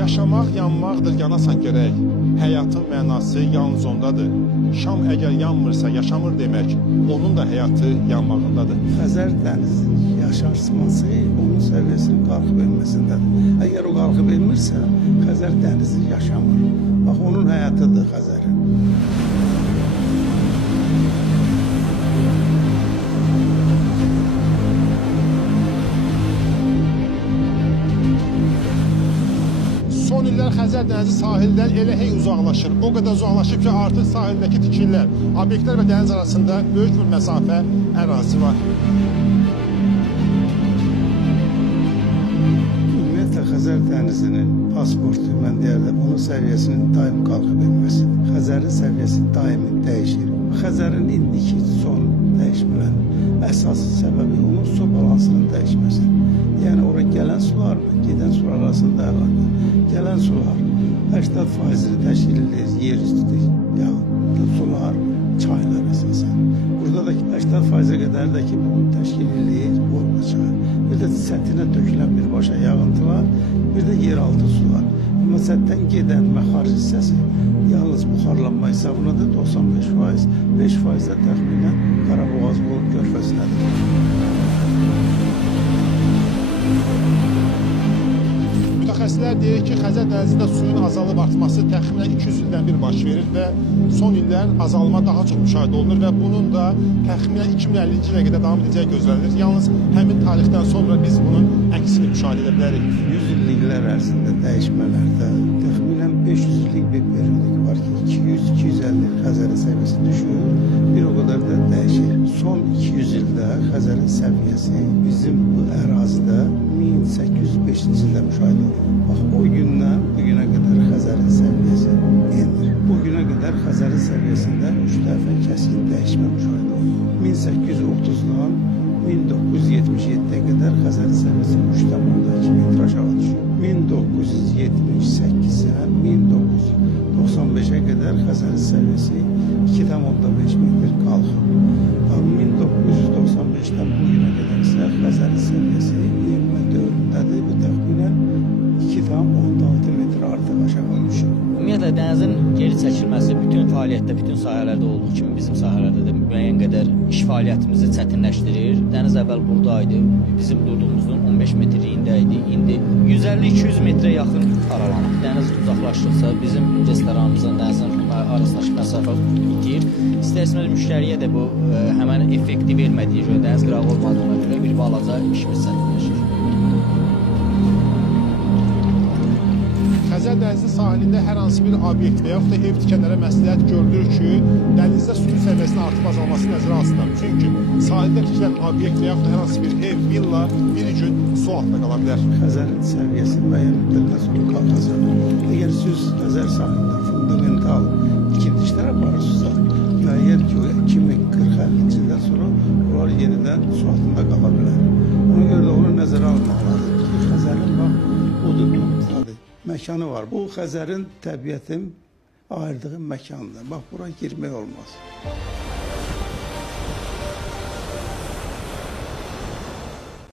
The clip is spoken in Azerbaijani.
Yaşamaq yanmaqdır, yanasan gərək. Həyatın mənası yalnız ondadır. Şam əgər yanmırsa yaşamır demək, onun da həyatı yanmağındadır. Xəzər dənizinin yaşarsması onun səviyyəsinin qalxıb enməsindədir. Əgər o qalxıb enmirsə, Xəzər dənizi yaşamır. Bax, onun həyatıdır Xəzərin. Son illər Xəzər dənizi sahildən elə hey uzaqlaşır. O qədər uzaqlaşıb ki, artıq sahildəki tikililər, obyektlər və dəniz arasında böyük bir məsafə, ərazi var. Ümumiyyətlə, Xəzər dənizinin pasportu, mən deyərdim, onun səviyyəsinin daim qalxıb enməsidir. Xəzərin səviyyəsi daimi dəyişir. Xəzərin indiki son dəyişmələrin əsas səbəbi onun su balansının dəyişməsidir. Yəni, ora gələn sularla gedən sular arasında əlaqə. Gələn sular 80%-ni təşkil edir yer üstü sular, çaylar əsasən. Burada da 80%-ə qədər də ki, bunu təşkil edir Volqa çayı. Bir də səthinə tökülən birbaşa yağıntılar, bir də yeraltı sular. Amma sətdən gedən məxaric hissəsi yalnız buxarlanma hesabına da 95%, 5% də təxminən Qarabağaz körfəzinədir. Mütəxəssislər deyir ki, Xəzər dənizində suyun azalıb artması təxminən 200 ildən bir baş verir və son illər azalma daha çox müşahidə olunur və bunun da təxminən 2050-ci ilə qədər davam edəcəyi gözlənilir. Yalnız həmin tarixdən sonra biz bunun əksini müşahidə edə bilərik. 100 illiklər ərzində dəyişmələrdə təxminən 500 illik bir periodik var ki, 200-250 Xəzərin səviyyəsi düşür, bir o qədər də dəyişir. Son 200 ildə Xəzərin səviyyəsi bizim bu ərazidə 1805-ci ildə müşahidə olunur. Bax, o gündən bugünə qədər Xəzərin səviyyəsi enir. Bugünə qədər Xəzərin səviyyəsində 3 dəfə kəskin dəyişmə müşahidə olunur. 1830-dan 1977-yə qədər Xəzərin səviyyəsi 3,2 metr aşağı düşür. 1978-dən 1995-ə qədər Xəzərin səviyyəsi 2,5 metr qalxıb. 1995-dən bugünə qədər isə Xəzərin səviyyəsi iyunun dövründədir. Bu təxminən 2,6 metr artıq aşağı düşür. Ümumiyyətlə, dənizin geri çəkilməsi bütün fəaliyyətdə, bütün sahələrdə olduğu kimi bizim sahələrdə də müəyyən qədər iş fəaliyyətimizi çətinləşdirir. Dəniz əvvəl buradaydı, bizim durduğumuzun 15 metrliyində idi. İndi 150-200 metrə yaxın aralanıb. Dəniz uzaqlaşdıqca bizim restoranımızın, dənizin arasındakı məsafə itir. İstərsiniz müştəriyə də bu həmən effekti vermədiyi görə, dəniz qırağı olmadığına görə bir balaca işimiz çətinləşir. Xəzər dənizi sahilində hər hansı bir obyekt və yaxud da ev tikənlərə məsləhət görülür ki, dənizdə suyun səviyyəsinin artıb azalması nəzərə alsınlar. Çünki sahildə tikilən obyekt və yaxud da hər hansı bir ev, villa bir gün su altında qala bilər. Xəzərin səviyyəsi müəyyən müddətdən sonra qalxacaq. Əgər siz Xəzər sahilində fundamental tikinti işlər aparırsınızsa, müəyyən ki, 2040-50-ci ildən sonra onlar yenidən su altında qala bilər. Ona görə də onu nəzərə almaq lazımdır ki, Xəzərin bax, məkanı var. Bu Xəzərin təbiətin ayırdığı məkandır. Bax, bura girmək olmaz.